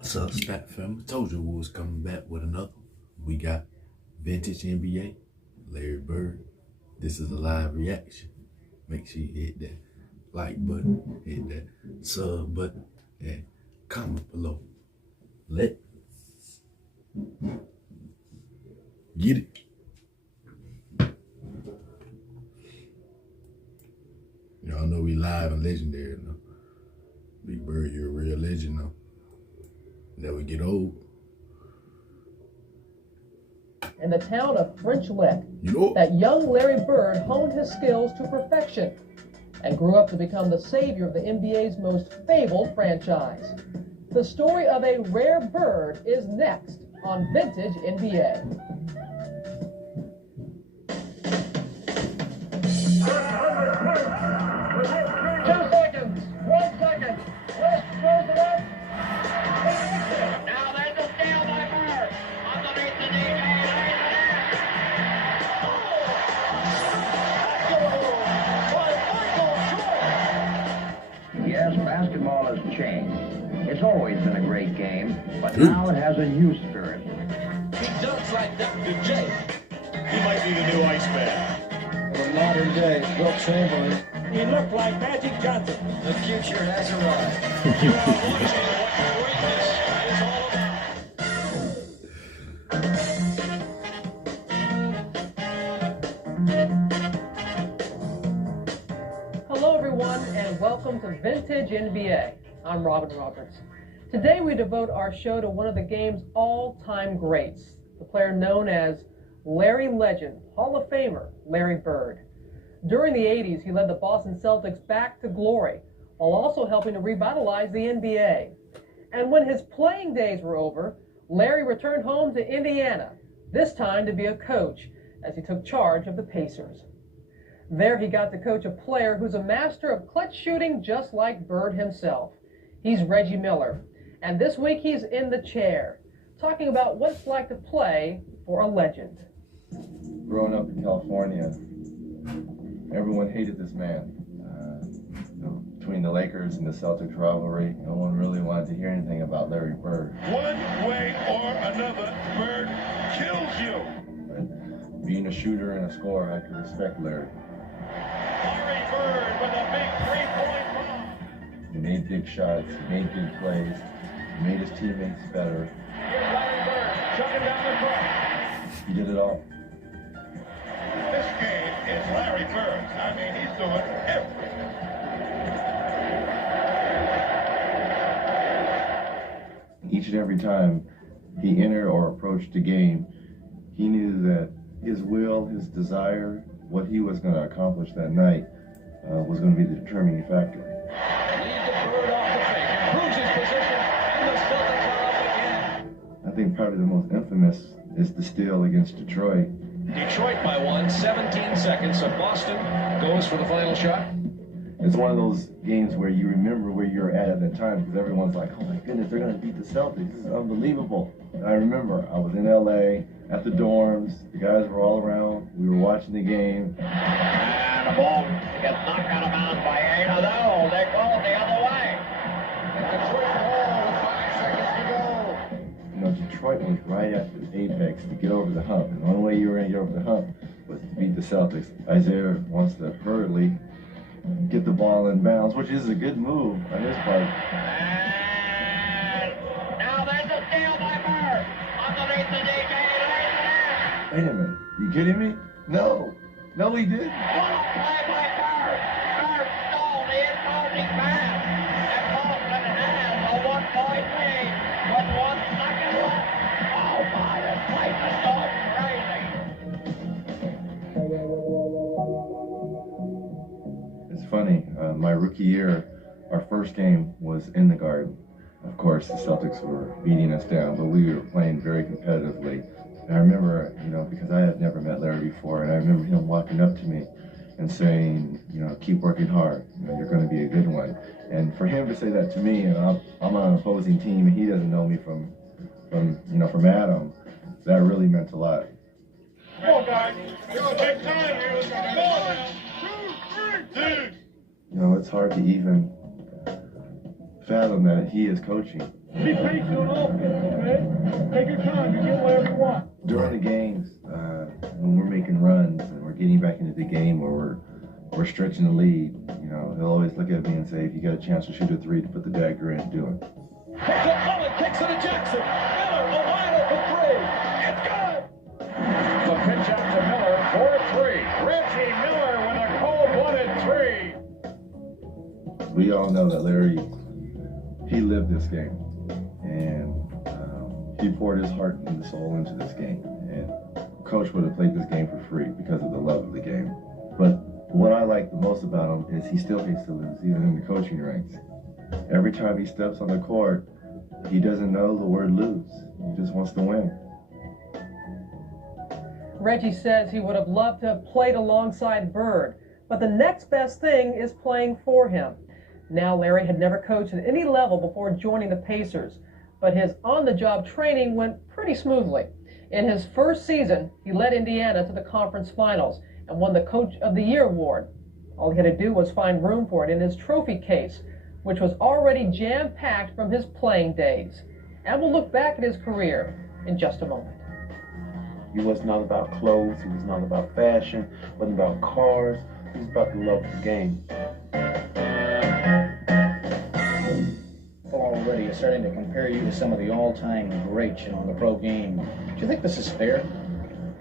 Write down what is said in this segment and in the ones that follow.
What's up, Stat Family? Told you we was coming back with another. We got Vintage NBA, Larry Bird. This is a live reaction. Make sure you hit that like button, hit that sub button, and comment below. Let get it. Y'all know we live and legendary now. Big Bird, you're a real legend now. Never get old. In the town of French Lick, You that young Larry Bird honed his skills to perfection and grew up to become the savior of the NBA's most fabled franchise. The story of a rare bird is next on Vintage NBA. Yes, basketball has changed. It's always been a great game, but now it has a new spirit. He dunks like Dr. J. He might be the new Iceman. In modern day, Wilt Chamberlain. He looked like Magic Johnson. The future has arrived. You are watching what greatness is all about. Hello everyone and welcome to Vintage NBA. I'm Robin Roberts. Today we devote our show to one of the game's all-time greats, the player known as Larry Legend, Hall of Famer Larry Bird. During the 80s, he led the Boston Celtics back to glory while also helping to revitalize the NBA. And when his playing days were over, Larry returned home to Indiana, this time to be a coach as he took charge of the Pacers. There he got to coach a player who's a master of clutch shooting just like Bird himself. He's Reggie Miller, and this week he's in the chair, talking about what it's like to play for a legend. Growing up in California, everyone hated this man. Between the Lakers and the Celtics rivalry, no one really wanted to hear anything about Larry Bird. One way or another, Bird kills you. But being a shooter and a scorer, I could respect Larry. Larry Bird with a big three-point bomb. He made big shots, he made big plays, he made his teammates better. Here's Larry Bird chucking down the court. He did it all. This game is Larry Bird. I mean, he's doing everything. Each and every time he entered or approached the game, he knew that his will, his desire, what he was going to accomplish that night was going to be the determining factor. Leads the Bird off the fake, improves his position, and the Celtics are up again. I think probably the most infamous is the steal against Detroit. Detroit by 1, 17 seconds, so Boston goes for the final shot. It's one of those games where you remember where you're at that time because everyone's like, oh my goodness, they're going to beat the Celtics. This is unbelievable. And I remember I was in LA at the dorms. The guys were all around. We were watching the game. And the ball gets knocked out of bounds by Ada. No, they call it the other way. Detroit ball with 5 seconds to go. You know, Detroit was right at the apex to get over the hump. And the only way you were going to get over the hump was to beat the Celtics. Isaiah wants to hurriedly get the ball in bounds, which is a good move on his part. And now there's a steal by Bird. Underneath the DJ, lays it in. Wait a minute. You kidding me? No. No, he didn't. What a play by Bird. Bird stole the imposing pass. And Boston has a 1-point lead with 1 second left. Oh my, this place is going crazy. It's funny, my rookie year, our first game was in the Garden. Of course, the Celtics were beating us down, but we were playing very competitively. And I remember, because I had never met Larry before, and I remember him walking up to me and saying, keep working hard. You're going to be a good one. And for him to say that to me, and I'm on an opposing team, and he doesn't know me from Adam, that really meant a lot. Come on, guys. It's going to take time here. Let's go. 1, 2, 3, dig. It's hard to even fathom that he is coaching. Be patient on offense, okay? Take your time. You get whatever you want. During the games, when we're making runs and we're getting back into the game or we're stretching the lead, you know, he'll always look at me and say, if you got a chance to shoot a three, to put the dagger in, do it. Picks up Mullen, kicks it to Jackson. Miller, a wide open three. It's good. The pitch out to Miller for three. Reggie Miller with a cold-blooded three. We all know that Larry, he lived this game, and he poured his heart and soul into this game. And Coach would have played this game for free because of the love of the game. But what I like the most about him is he still hates to lose, even in the coaching ranks. Every time he steps on the court, he doesn't know the word lose. He just wants to win. Reggie says he would have loved to have played alongside Bird, but the next best thing is playing for him. Now Larry had never coached at any level before joining the Pacers, but his on-the-job training went pretty smoothly. In his first season, he led Indiana to the conference finals and won the Coach of the Year award. All he had to do was find room for it in his trophy case, which was already jam-packed from his playing days. And we'll look back at his career in just a moment. He was not about clothes, he was not about fashion, wasn't about cars, he was about the love of the game. People already are starting to compare you to some of the all-time greats, in the pro game. Do you think this is fair?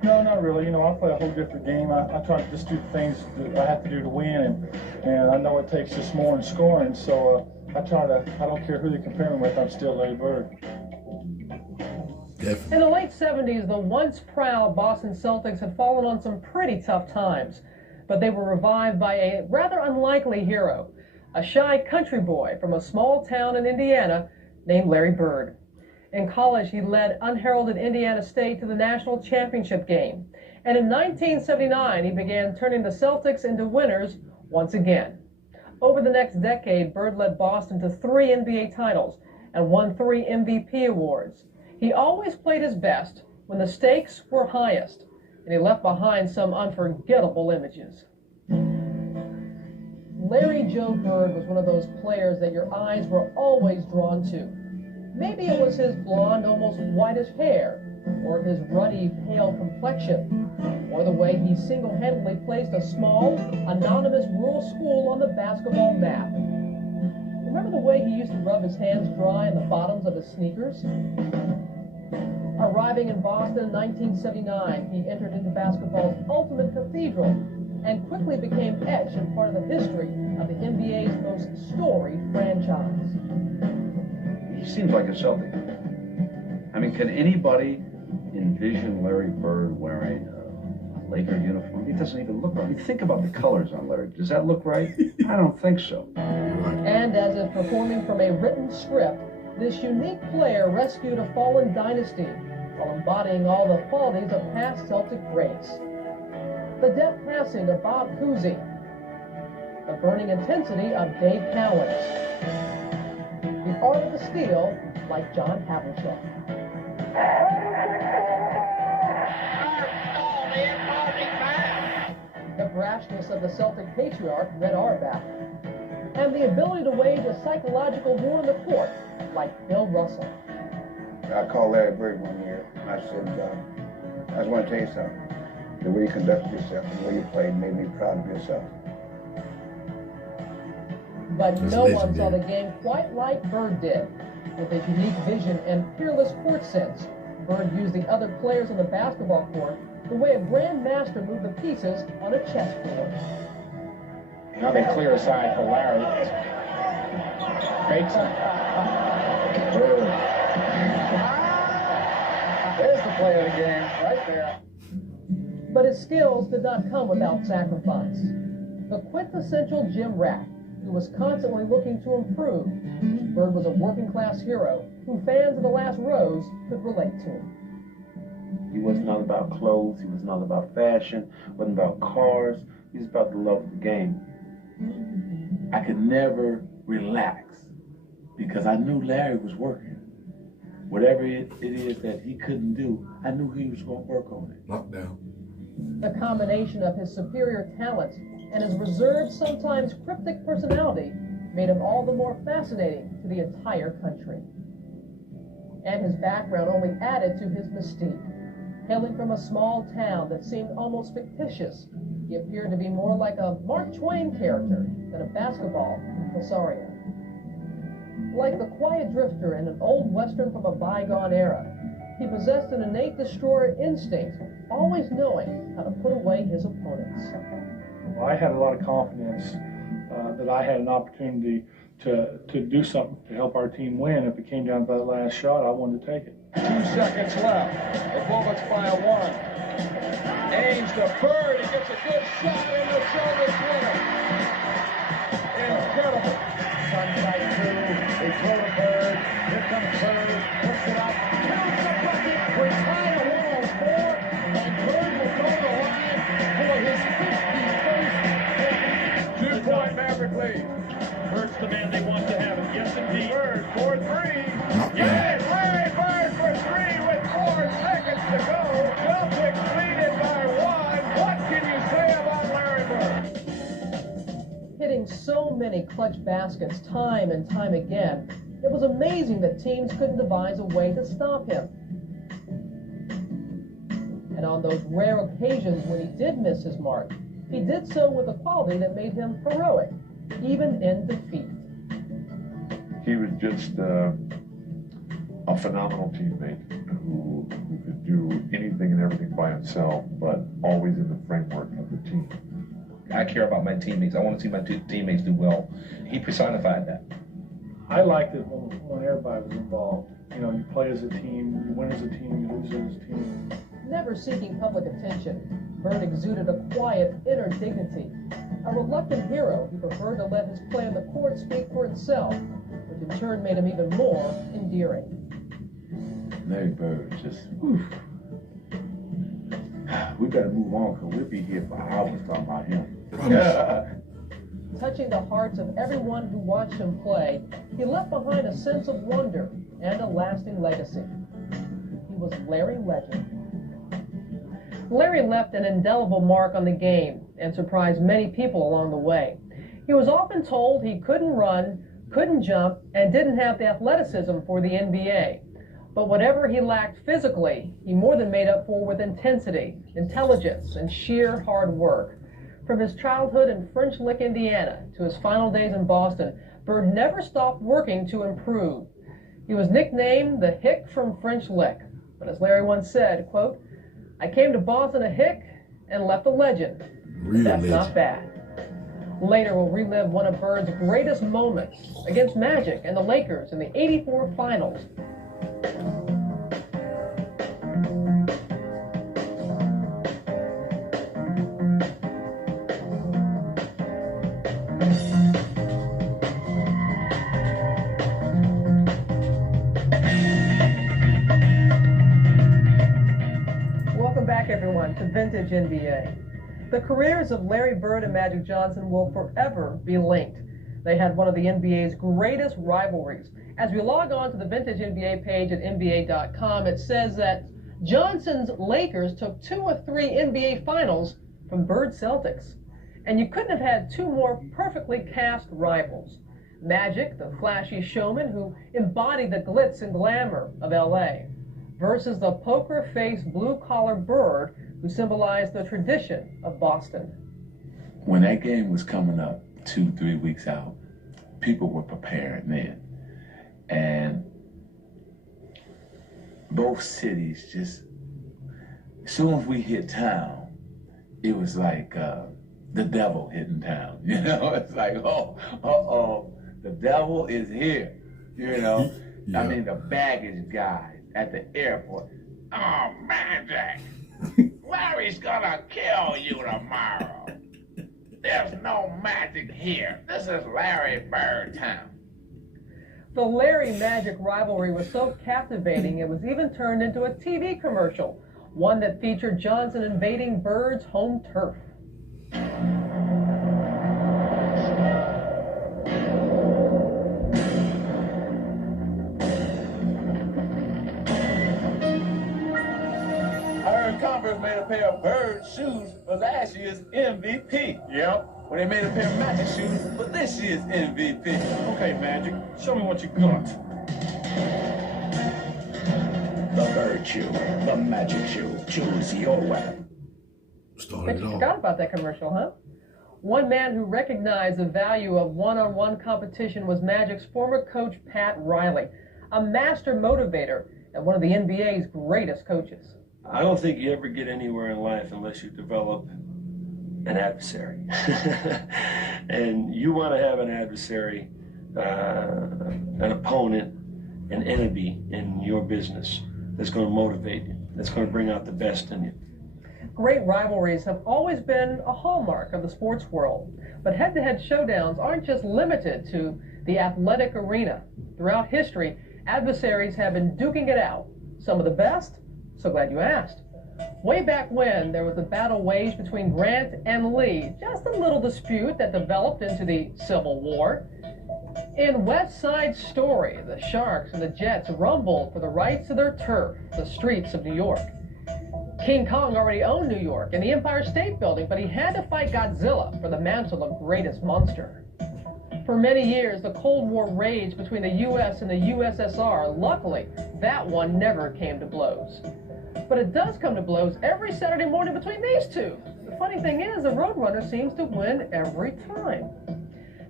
No, not really. I play a whole different game. I try to just do the things that I have to do to win, and I know it takes just more in scoring, so I don't care who they compare me with, I'm still Larry Bird. Definitely. In the late 70s, the once proud Boston Celtics had fallen on some pretty tough times, but they were revived by a rather unlikely hero, a shy country boy from a small town in Indiana named Larry Bird. In college, he led unheralded Indiana State to the national championship game. And in 1979, he began turning the Celtics into winners once again. Over the next decade, Bird led Boston to 3 NBA titles and won 3 MVP awards. He always played his best when the stakes were highest, and he left behind some unforgettable images. Larry Joe Bird was one of those players that your eyes were always drawn to. Maybe it was his blonde, almost whitish hair, or his ruddy, pale complexion, or the way he single-handedly placed a small, anonymous rural school on the basketball map. Remember the way he used to rub his hands dry in the bottoms of his sneakers? Arriving in Boston in 1979, he entered into basketball's ultimate cathedral and quickly became etched in part of the history of the NBA's most storied franchise. He seems like a Celtic. I mean, can anybody envision Larry Bird wearing a Laker uniform? He doesn't even look right. I mean, think about the colors on Larry. Does that look right? I don't think so. And as if performing from a written script, this unique player rescued a fallen dynasty while embodying all the qualities of past Celtic greats. The deft passing of Bob Cousy, the burning intensity of Dave Cowens, the art of the steal like John Havlicek. The brashness of the Celtic patriarch Red Auerbach, and the ability to wage a psychological war on the court like Bill Russell. I called Larry Bird one year and I said, I just want to tell you something. The way you conducted yourself, the way you played made me proud of yourself. But That's no one saw legendary. the game quite like Bird did. With his unique vision and fearless court sense, Bird used the other players on the basketball court the way a grandmaster moved the pieces on a chessboard. Now they clear aside for Larry. Fakes it. Bird. There's the play of the game, right there. But his skills did not come without sacrifice. The quintessential gym rat, who was constantly looking to improve, Bird was a working-class hero who fans in the last rows could relate to. He was not about clothes, he was not about fashion, wasn't about cars, he was about the love of the game. I could never relax because I knew Larry was working. Whatever it is that he couldn't do, I knew he was going to work on it. Lockdown. The combination of his superior talents and his reserved, sometimes cryptic personality made him all the more fascinating to the entire country. and his background only added to his mystique. Hailing from a small town that seemed almost fictitious, he appeared to be more like a Mark Twain character than a basketball impresario. Like the quiet drifter in an old western from a bygone era, he possessed an innate destroyer instinct, always knowing how to put away his opponents. Well, I had a lot of confidence that I had an opportunity to do something to help our team win. If it came down to that last shot, I wanted to take it. 2 seconds left. The Bullets by 1. Aims to Bird. He gets a good shot in the Celtics winner. Incredible. Sunshine through. They throw to Bird. Here comes Bird. Puts it up. Counts the bucket. We're tied at 104. And Bird will go to the line for his 51st. 2-point Maverick lead. Bird's the man they want to have it. Yes, indeed. Bird for 3. Yes, Larry Bird for 3 with 4 seconds to go. Celtics lead it by 1. What can you say about Larry Bird? Hitting so many clutch baskets time and time again, it was amazing that teams couldn't devise a way to stop him. And on those rare occasions when he did miss his mark, he did so with a quality that made him heroic, even in defeat. He was just a phenomenal teammate who could do anything and everything by himself, but always in the framework of the team. I care about my teammates. I want to see my teammates do well. He personified that. I liked it when everybody was involved. You know, you play as a team, you win as a team, you lose as a team. Never seeking public attention, Bird exuded a quiet inner dignity. A reluctant hero, he preferred to let his play on the court speak for itself, which in turn made him even more endearing. Larry Bird, just, whew. We better move on because we'll be here for hours talking about him. Touching the hearts of everyone who watched him play, he left behind a sense of wonder and a lasting legacy. He was Larry Legend. Larry left an indelible mark on the game and surprised many people along the way. He was often told he couldn't run, couldn't jump, and didn't have the athleticism for the NBA. But whatever he lacked physically, he more than made up for with intensity, intelligence, and sheer hard work. From his childhood in French Lick, Indiana, to his final days in Boston, Bird never stopped working to improve. He was nicknamed the Hick from French Lick. But as Larry once said, quote, "I came to Boston a hick and left a legend." That's not bad. Later, we'll relive one of Bird's greatest moments against Magic and the Lakers in the '84 finals. Welcome back, everyone, to Vintage NBA. The careers of Larry Bird and Magic Johnson will forever be linked. They had one of the NBA's greatest rivalries. As we log on to the Vintage NBA page at NBA.com, it says that Johnson's Lakers took 2 or 3 NBA finals from Bird's Celtics. And you couldn't have had 2 more perfectly cast rivals. Magic, the flashy showman who embodied the glitz and glamour of LA, versus the poker-faced blue-collar Bird who symbolized the tradition of Boston. When that game was coming up 2-3 weeks out, people were preparing then. And both cities just, as soon as we hit town, it was like the devil hitting town. You know, it's like, oh, the devil is here. You know, yeah. I mean, the baggage guy at the airport. Oh, Magic, Larry's gonna kill you tomorrow. There's no magic here. This is Larry Bird town. The Larry Magic rivalry was so captivating it was even turned into a TV commercial, one that featured Johnson invading Bird's home turf. Converse made a pair of Bird shoes for last year's MVP. Yep. When they made a pair of Magic shoes for this year's MVP. Okay, Magic, show me what you got. The Bird Shoe, the magic shoe. Choose your weapon. But you forgot about that commercial, huh? One man who recognized the value of one-on-one competition was Magic's former coach, Pat Riley, a master motivator and one of the NBA's greatest coaches. I don't think you ever get anywhere in life unless you develop an adversary. And you want to have an adversary, an opponent, an enemy in your business that's going to motivate you, that's going to bring out the best in you. Great rivalries have always been a hallmark of the sports world, but head-to-head showdowns aren't just limited to the athletic arena. Throughout history, adversaries have been duking it out. Some of the best? So glad you asked. Way back when, there was a battle waged between Grant and Lee, just a little dispute that developed into the Civil War. In West Side Story, the Sharks and the Jets rumbled for the rights to their turf, the streets of New York. King Kong already owned New York and the Empire State Building, but he had to fight Godzilla for the mantle of greatest monster. For many years, the Cold War raged between the U.S. and the USSR. Luckily, that one never came to blows. But it does come to blows every Saturday morning between these two. The funny thing is, the Roadrunner seems to win every time.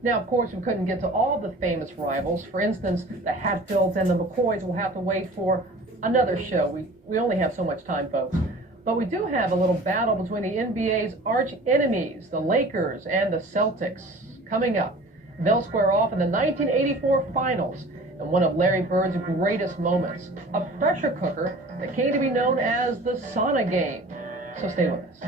Now, of course, we couldn't get to all the famous rivals. For instance, the Hatfields and the McCoys will have to wait for another show. We only have so much time, folks. But we do have a little battle between the NBA's arch enemies, the Lakers and the Celtics, coming up. They'll square off in the 1984 finals in one of Larry Bird's greatest moments, a pressure cooker that came to be known as the Sauna Game. So stay with us.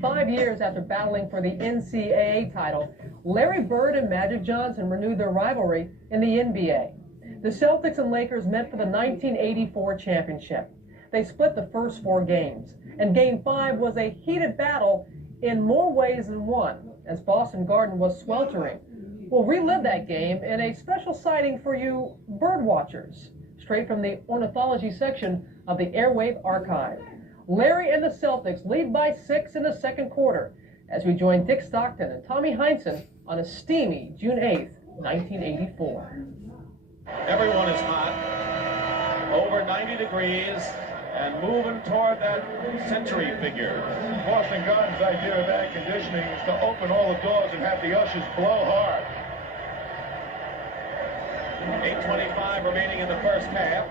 5 years after battling for the NCAA title, Larry Bird and Magic Johnson renewed their rivalry in the NBA. The Celtics and Lakers met for the 1984 championship. They split the first 4 games, and Game 5 was a heated battle in more ways than one, as Boston Garden was sweltering. We'll relive that game in a special sighting for you bird watchers, straight from the ornithology section of the Airwave Archive. Larry and the Celtics lead by 6 in the second quarter as we join Dick Stockton and Tommy Heinsohn on a steamy June 8th, 1984. Everyone is hot, over 90 degrees, and moving toward that century figure. Boston Garden's idea of air conditioning is to open all the doors and have the ushers blow hard. 8:25 remaining in the first half.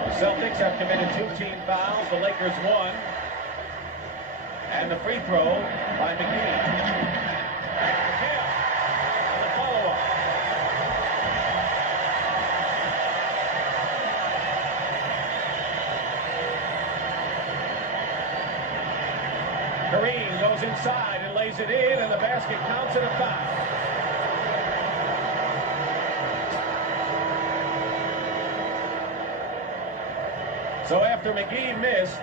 The Celtics have committed 2 team fouls, the Lakers 1. And the free throw by McGee. McHale on the follow-up. Kareem goes inside and lays it in, and the basket counts at a foul. So after McGee missed,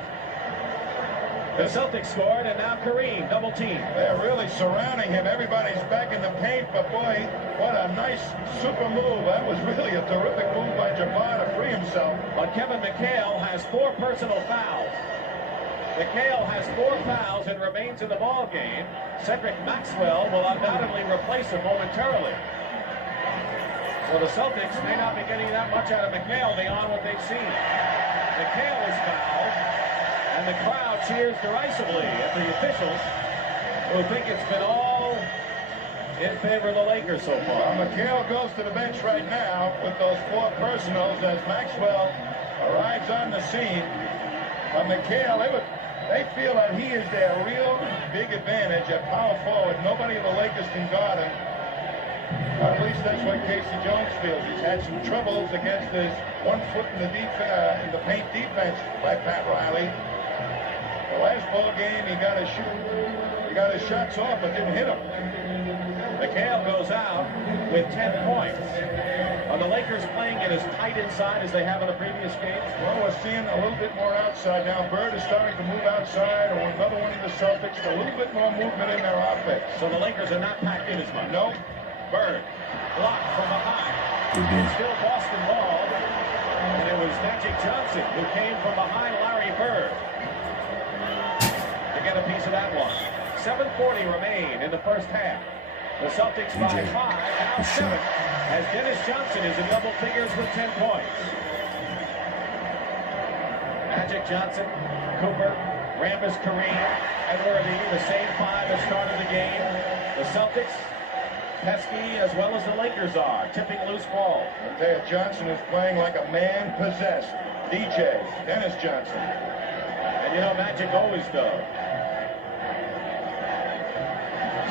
the Celtics scored, and now Kareem, double team. They're really surrounding him. Everybody's back in the paint, but boy, what a nice super move. That was really a terrific move by Jabbar to free himself. But Kevin McHale has 4 personal fouls. McHale has 4 fouls and remains in the ball game. Cedric Maxwell will undoubtedly replace him momentarily. So the Celtics may not be getting that much out of McHale beyond what they've seen. McHale is fouled, and the crowd cheers derisively at the officials, who think it's been all in favor of the Lakers so far. Well, McHale goes to the bench right now with those 4 personals as Maxwell arrives on the scene. But McHale, they feel that he is their real big advantage at power forward. Nobody in the Lakers can guard him. Or at least that's what Casey Jones feels. He's had some troubles against his 1 foot in the paint defense by Pat Riley. The last ball game, he got his shots off, but didn't hit them. McHale goes out with 10 points. Are the Lakers playing it as tight inside as they have in the previous games? Well, we're seeing a little bit more outside now. Bird is starting to move outside, or another one of the Celtics, a little bit more movement in their offense. So the Lakers are not packed in as much? No. Bird, blocked from behind. Still Boston ball. And it was Magic Johnson who came from behind Larry Bird to get a piece of that one. 7:40 remain in the first half. The Celtics by 5, now 7, as Dennis Johnson is in double figures with 10 points. Magic Johnson, Cooper, Rambis, Kareem, and Worthy, the same 5 that started the game. The Celtics, pesky as well as the Lakers are, tipping loose balls. I tell you, Johnson is playing like a man possessed. DJ, Dennis Johnson. And you know, Magic always does.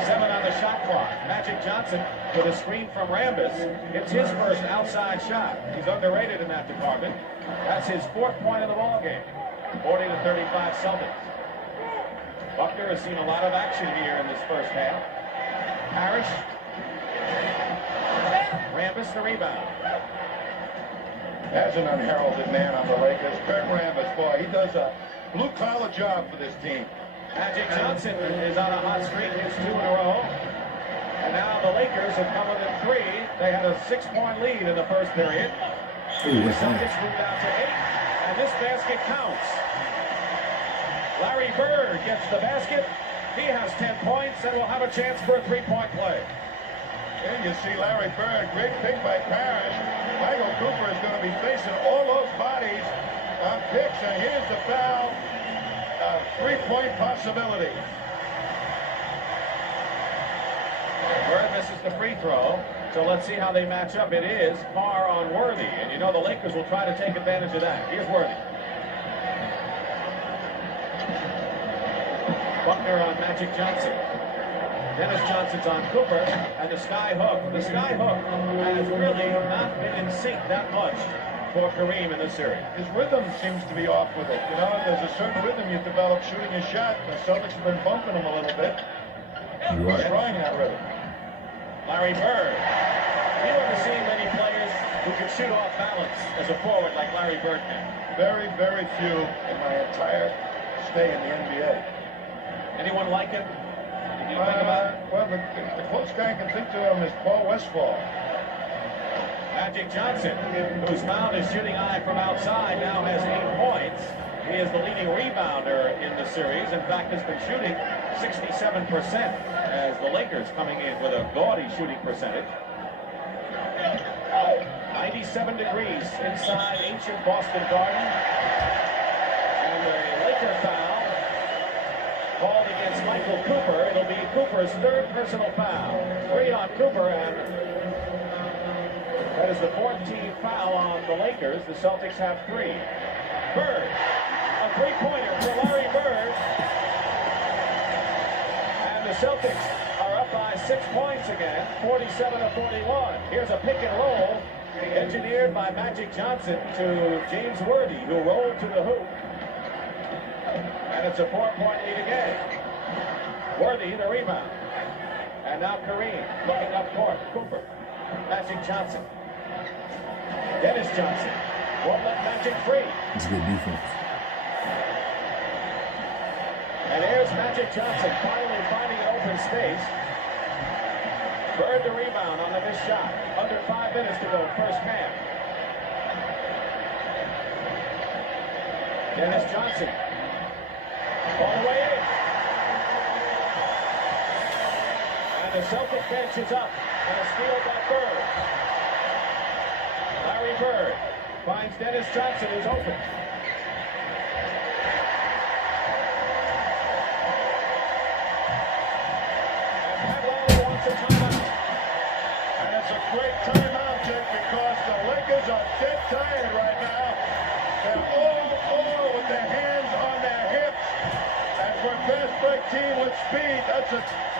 7 on the shot clock. Magic Johnson with a screen from Rambis. It's his first outside shot. He's underrated in that department. That's his 4th point of the ball game. 40-35 Celtics. Buckner has seen a lot of action here in this first half. Parrish. Rambis the rebound. As an unheralded man on the Lakers, Greg Rambis, boy, he does a blue-collar job for this team. Magic Johnson is on a hot streak. It's 2 in a row. And now the Lakers have come within 3. They had a 6-point lead in the first period. The Celtics moved out to 8. And this basket counts. Larry Bird gets the basket. He has 10 points and will have a chance for a 3-point play. And you see Larry Bird, great pick by Parrish. Michael Cooper is going to be facing all those bodies on picks. And here's the foul. 3-point possibility. Bird misses the free throw, so let's see how they match up. It is par on Worthy, and you know the Lakers will try to take advantage of that. Here's Worthy. Buckner on Magic Johnson. Dennis Johnson's on Cooper, and the sky hook. The sky hook has really not been in sync that much for Kareem in this series. His rhythm seems to be off with it. You know, there's a certain rhythm you develop shooting a shot. The Celtics have been bumping him a little bit. He's trying that rhythm. Larry Bird. You ever seen many players who can shoot off balance as a forward like Larry Bird can? Very, very few in my entire stay in the NBA. Anyone like him? Did you think about it? Well, the close guy I can think to him is Paul Westphal. Magic Johnson, who's found his shooting eye from outside, now has 8 points. He is the leading rebounder in the series. In fact, has been shooting 67% as the Lakers coming in with a gaudy shooting percentage. 97 degrees inside ancient Boston Garden. And a Laker foul called against Michael Cooper. It'll be Cooper's 3rd personal foul. 3 on Cooper, and that is the 14th foul on the Lakers. The Celtics have 3. Bird, a 3-pointer for Larry Bird. And the Celtics are up by 6 points again, 47-41. Here's a pick and roll engineered by Magic Johnson to James Worthy, who rolled to the hoop. And it's a 4-point lead again. Worthy, the rebound. And now Kareem looking up court. Cooper. Magic Johnson. Dennis Johnson won't let Magic free. It's good defense. And there's Magic Johnson finally finding an open space. Bird the rebound on the missed shot. Under 5 minutes to go, first half. Dennis Johnson. All the way in. And the Celtic bench is up. And a steal by Bird. Larry Bird finds Dennis Johnson, who's open. And Pavlov wants a timeout. And it's a great timeout, Dick, because the Lakers are dead tired right now. They're all with their hands on their hips. And for a fast break team with speed, that's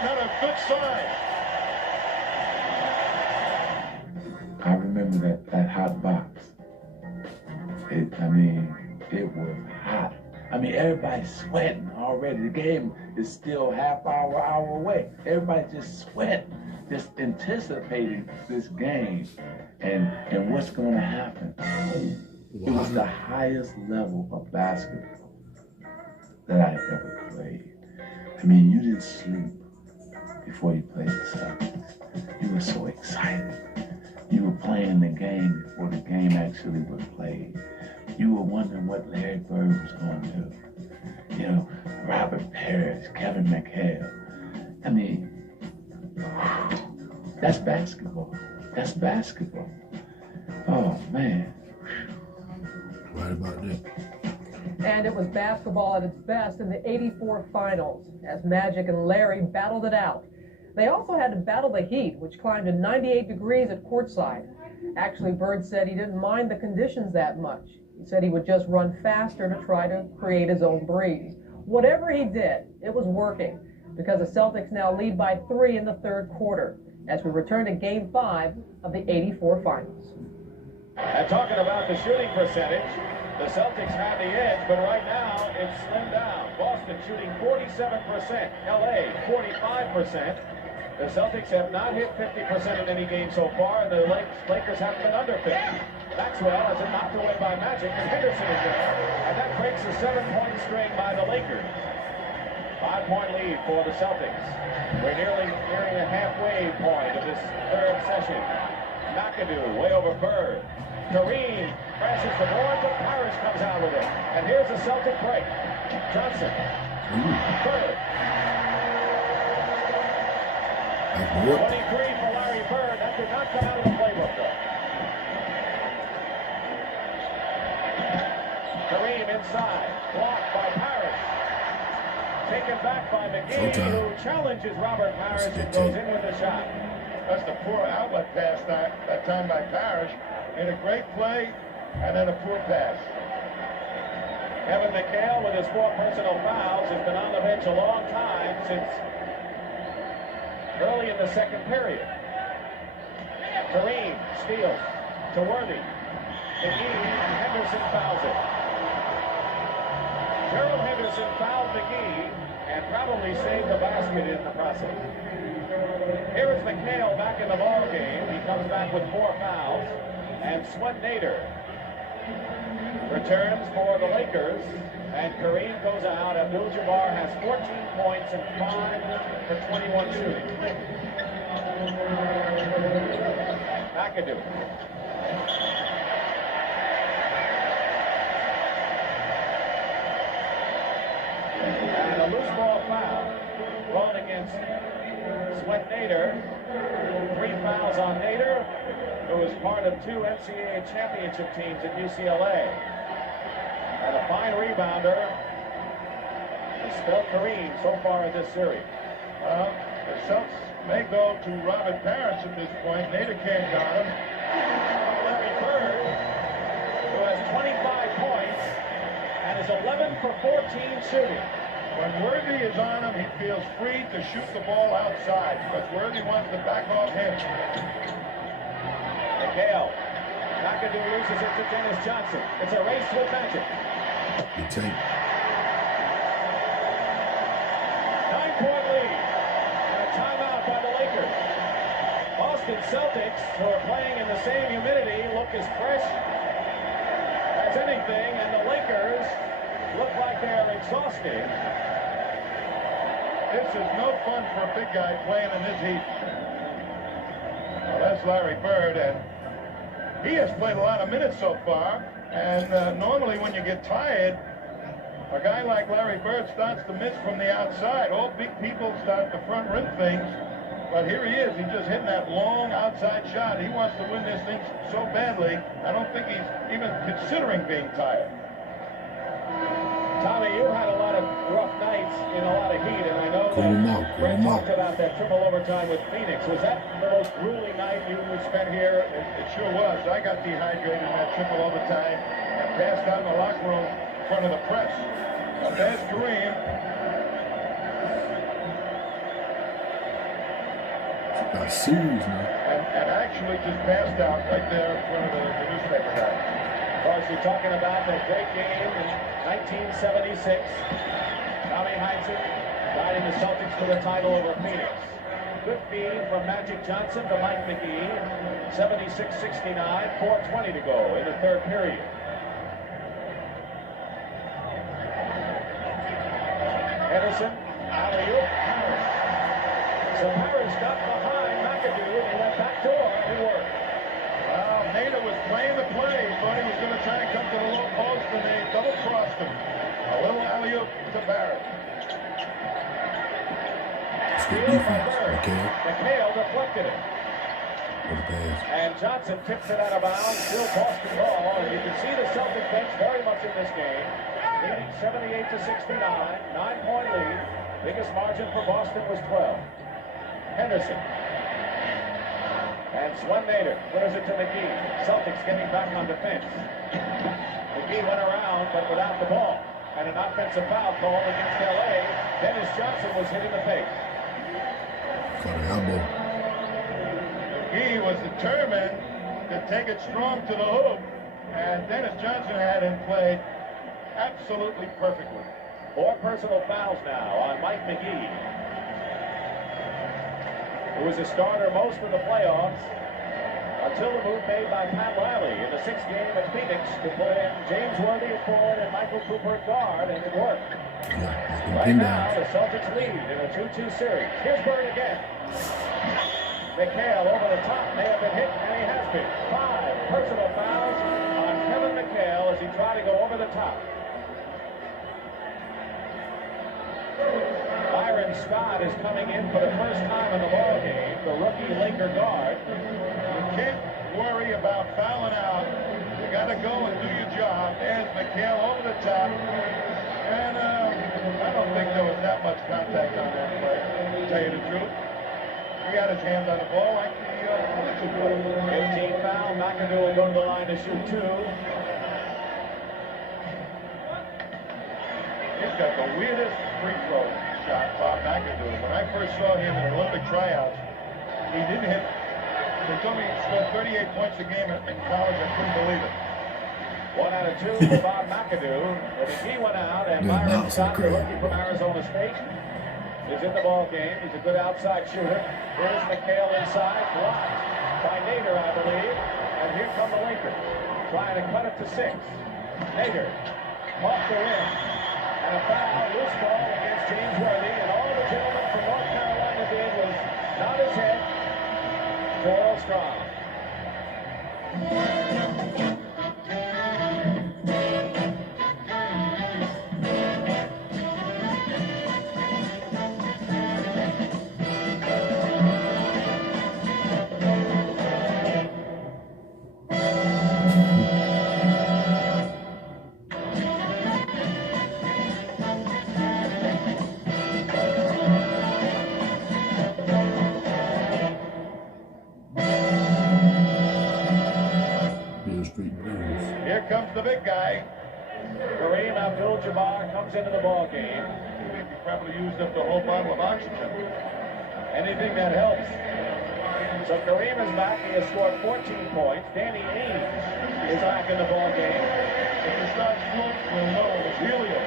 not a good sign. I remember that hot box. It was hot. Everybody's sweating already. The game is still hour away. Everybody's just sweating, just anticipating this game and what's going to happen. It was the highest level of basketball that I ever played. You didn't sleep before you played the Celtics. You were so excited. You were playing the game before the game actually was played. You were wondering what Larry Bird was going to do. you know, Robert Parrish, Kevin McHale. I mean, that's basketball. That's basketball. Oh, man. Right about that. And it was basketball at its best in the '84 finals as Magic and Larry battled it out. They also had to battle the heat, which climbed to 98 degrees at courtside. Actually, Bird said he didn't mind the conditions that much. He said he would just run faster to try to create his own breeze. Whatever he did, it was working, because the Celtics now lead by 3 in the third quarter as we return to Game 5 of the '84 finals. And talking about the shooting percentage, the Celtics have the edge, but right now it's slimmed down. Boston shooting 47%, LA 45%. The Celtics have not hit 50% in any game so far, and the Lakers have been under 50. Maxwell has it knocked away by Magic, and Henderson is there, and that breaks a 7-point string by the Lakers. 5-point lead for the Celtics. We're nearing the halfway point of this third session. McAdoo way over Bird. Kareem crashes the board, but Parrish comes out with it. And here's a Celtic break. Johnson. Bird. 23 for Larry Bird. That did not come out of the playbook, though. Kareem inside. Blocked by Parrish. Taken back by McGee, who challenges Robert Parrish and goes in with the shot. That's the poor outlet pass that time by Parrish. Made a great play, and then a poor pass. Kevin McHale, with his 4 personal fouls, has been on the bench a long time, since early in the second period. Kareem steals to Worthy. McGee, Henderson fouls it. Gerald Henderson fouled McGee and probably saved the basket in the process. Here is McHale back in the ball game. He comes back with 4 fouls. And Swen Nader returns for the Lakers, and Kareem goes out. Abdul-Jabbar has 14 points and 5 for 21 shooting. McAdoo. And a loose ball foul called against Swen Nader. 3 fouls on Nader, who is part of 2 NCAA championship teams at UCLA. And a fine rebounder is still Kareem so far in this series. Well, the Celtics may go to Robert Parrish at this point. Nader can't guard him. Larry Bird, who has 25 points and is 11 for 14 shooting. When Worthy is on him, he feels free to shoot the ball outside because Worthy wants to back off him. McHale. McAdoo loses it to Dennis Johnson. It's a race with Magic. Good take. 9-point lead. And a timeout by the Lakers. Boston Celtics, who are playing in the same humidity, look as fresh as anything, and the Lakers look like they're exhausted. This is no fun for a big guy playing in this heat. Well, that's Larry Bird, and he has played a lot of minutes so far. And normally when you get tired, a guy like Larry Bird starts to miss from the outside. All big people start to front rim things. But here he is. He's just hitting that long outside shot. He wants to win this thing so badly, I don't think he's even considering being tired. Tommy, you've had a lot of rough nights in a lot of heat, and I know Greg talked about that triple overtime with Phoenix. Was that the most grueling night you spent here? It sure was. I got dehydrated in that triple overtime and passed out in the locker room in front of the press. Now there's Kareem. And actually just passed out right there in front of the newspaper guy. Of course, you're talking about that great game in 1976. Tommy Heinsohn guiding the Celtics to the title over Phoenix. Good feed from Magic Johnson to Mike McGee. 76-69, 4:20 to go in the third period. Henderson, alley-oop, Parrish. So Parrish got behind McAdoo and he went back door and it worked. Well, Nader was playing the play. He thought he was going to try and come to the low post, and they double-crossed him. A little alley-oop to Barrett. It's good defense. McHale deflected it. And Johnson tips it out of bounds. Still Boston ball. And you can see the Celtic bench very much in this game. Leading 78-69. 9-point lead. Biggest margin for Boston was 12. Henderson. And Swen Nader clears it to McGee. Celtics getting back on defense. McGee went around, but without the ball. And an offensive foul called against L.A. Dennis Johnson was hitting the face. For the elbow. He was determined to take it strong to the hoop, and Dennis Johnson had him played absolutely perfectly. 4 personal fouls now on Mike McGee, who was a starter most of the playoffs until the move made by Pat Riley in the 6th game at Phoenix to put in James Worthy at forward and Michael Cooper at guard, and it worked. Right now, the Celtics lead in a 2-2 series. Here's Bird again. McHale over the top, may have been hit, and he has been. 5 personal fouls on Kevin McHale as he tried to go over the top. Byron Scott is coming in for the first time in the ball game, the rookie Laker guard. You can't worry about fouling out. You got to go and do your job. There's McHale over the top. And I don't think there was that much contact on that play, to tell you the truth. He had his hands on the ball like the other 2 players. 15 foul. McAdoo will go to the line to shoot 2. He's got the weirdest free throw shot, Bob McAdoo. When I first saw him in Olympic tryouts, he didn't hit. They told me he scored 38 points a game in college. I couldn't believe it. 1 out of 2 for Bob McAdoo. But McGee went out, and Byron Scott, the rookie from Arizona State, is in the ball game. He's a good outside shooter. Here's McHale inside, blocked by Nader, I believe. And here come the Lakers, trying to cut it to 6. Nader off the rim, and a foul, loose ball against James Worthy. And all the gentlemen from North Carolina did was nod his head to Earl Strong. Here comes the big guy. Kareem Abdul-Jabbar comes into the ball game. He probably used up the whole bottle of oxygen. Anything that helps. So Kareem is back. He has scored 14 points. Danny Ainge is back in the ball game. If he starts floating, we'll know it was helium.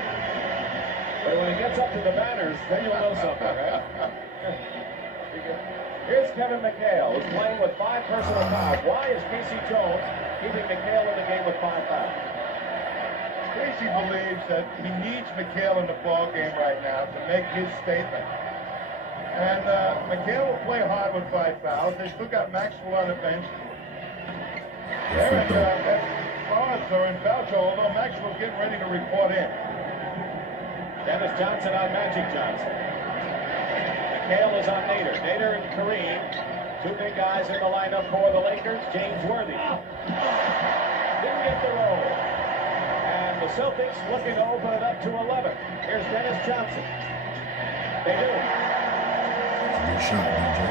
But when he gets up to the banners, then you'll know something, right? Here's Kevin McHale, who's playing with 5 personal fouls. Why is Casey Jones keeping McHale in the game with 5 fouls? Casey believes that he needs McHale in the ball game right now to make his statement. And McHale will play hard with 5 fouls. They still got Maxwell on the bench. They're in foul trouble, although Maxwell's getting ready to report in. Dennis Johnson on Magic Johnson. McHale is on Nader. Nader and Kareem, 2 big guys in the lineup for the Lakers. James Worthy didn't get the roll. And the Celtics looking to open it up to 11. Here's Dennis Johnson. They do. Good shot, DJ.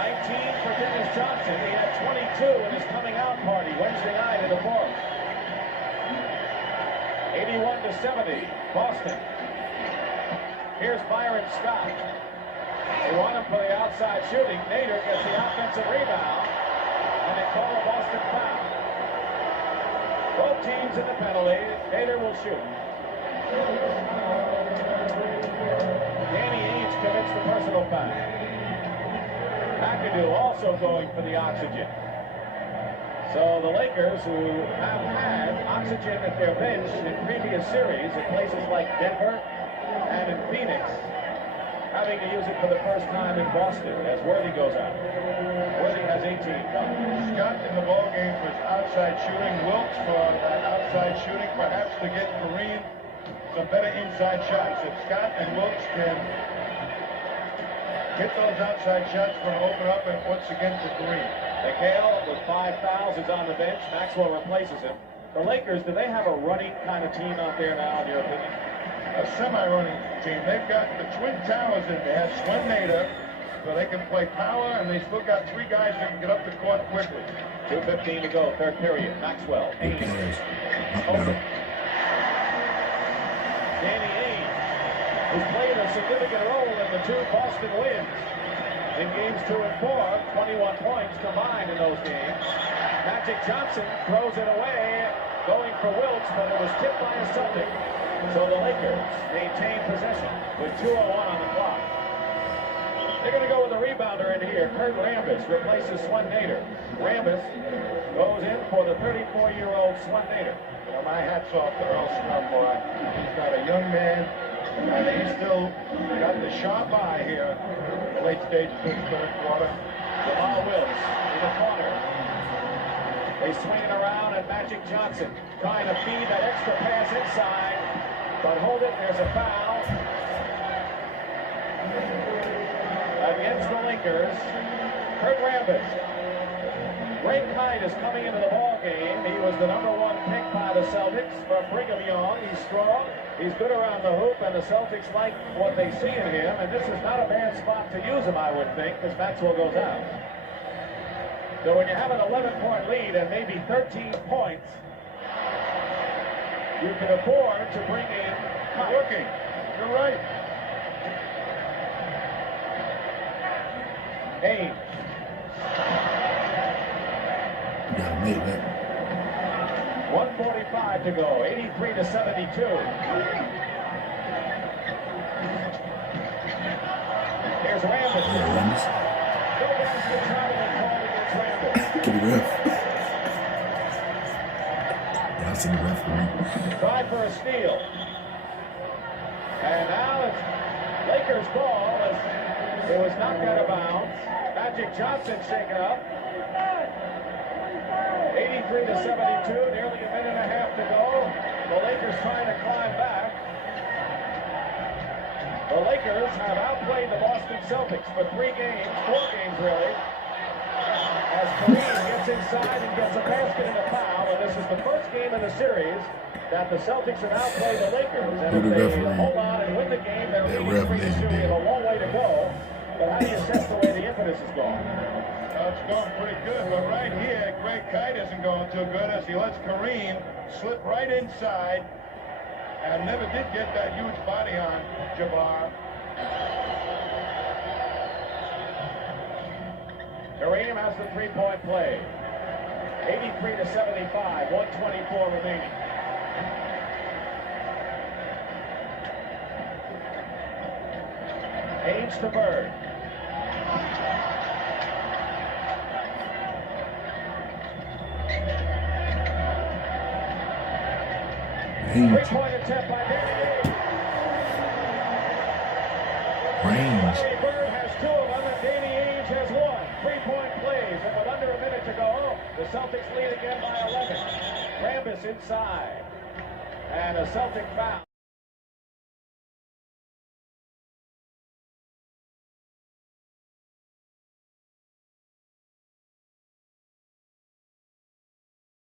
19 for Dennis Johnson. He had 22 in his coming out party Wednesday night in the Forum. 81-70, Boston. Here's Byron Scott. They want him for the outside shooting. Nader gets the offensive rebound, and they call a Boston foul. Both teams in the penalty. Nader will shoot. Danny Ainge commits the personal foul. McAdoo also going for the oxygen. So the Lakers, who have had oxygen at their bench in previous series in places like Denver and in Phoenix, having to use it for the first time in Boston as Worthy goes out. Worthy has 18. Scott in the ball game for his outside shooting. Wilkes for that outside shooting, perhaps to get Kareem some better inside shots. If Scott and Wilkes can get those outside shots, going to open up and once again for Kareem. McHale with 5 fouls is on the bench. Maxwell replaces him. The Lakers, do they have a running kind of team out there now, in your opinion? A semi-running team. They've got the Twin Towers in there, Swen Nader, so they can play power, and they still got 3 guys that can get up the court quickly. 2:15 to go, third period. Maxwell, Ainge, open. Danny Ainge, who's played a significant role in the 2 Boston wins. In games 2 and 4, 21 points combined in those games. Magic Johnson throws it away, going for Wilkes, but it was tipped by a Celtic. So the Lakers maintain possession with 2:01 on the clock. They're going to go with a rebounder in here. Kurt Rambis replaces Swen Nader. Rambis goes in for the 34-year-old Swen Nader. You know, my hat's off to Earl Scrumboy. He's got a young man, and he's still got the sharp eye here in the late stages of the third quarter. Jamal Wilkes in the corner. They swing it around, and Magic Johnson trying to feed that extra pass inside. But hold it, there's a foul against the Lakers. Kurt Rambis. Ray Kite is coming into the ball game. He was the #1 pick by the Celtics from Brigham Young. He's strong, he's good around the hoop, and the Celtics like what they see in him. And this is not a bad spot to use him, I would think, because Maxwell goes out. So when you have an 11-point lead and maybe 13 points, you can afford to bring in Working. You're right. Ainge. You gotta make that. 1:45 to go. 83-72. Here's Rambis. Yeah, Rambis. No basket traveling called against Rambis. Get the ref. Yeah, I've seen the ref for me. Tried for a steal. And now it's Lakers ball as it was knocked out of bounds. Magic Johnson shaken up. 83-72, nearly a minute and a half to go. The Lakers trying to climb back. The Lakers have outplayed the Boston Celtics for 3 games, 4 games really. As Kareem gets inside and gets a basket and a foul, and this is the first game of the series that the Celtics have outplayed the Lakers. And if they hold on and win the game, they're leading 3-2. They have a long way to go. But how do you assess the way the impetus is going? It's going pretty good, but right here, Greg Kite isn't going too good as he lets Kareem slip right inside and never did get that huge body on Jabbar. Kareem has the 3-point play. 83-75, 1:24 remaining. Ainge to Bird. Three-point attempt by Danny Range. Bird has 2 of them, and Danny Ainge has 1. 3-point plays, and with under a minute to go, the Celtics lead again by 11. Rambis inside, and a Celtic foul.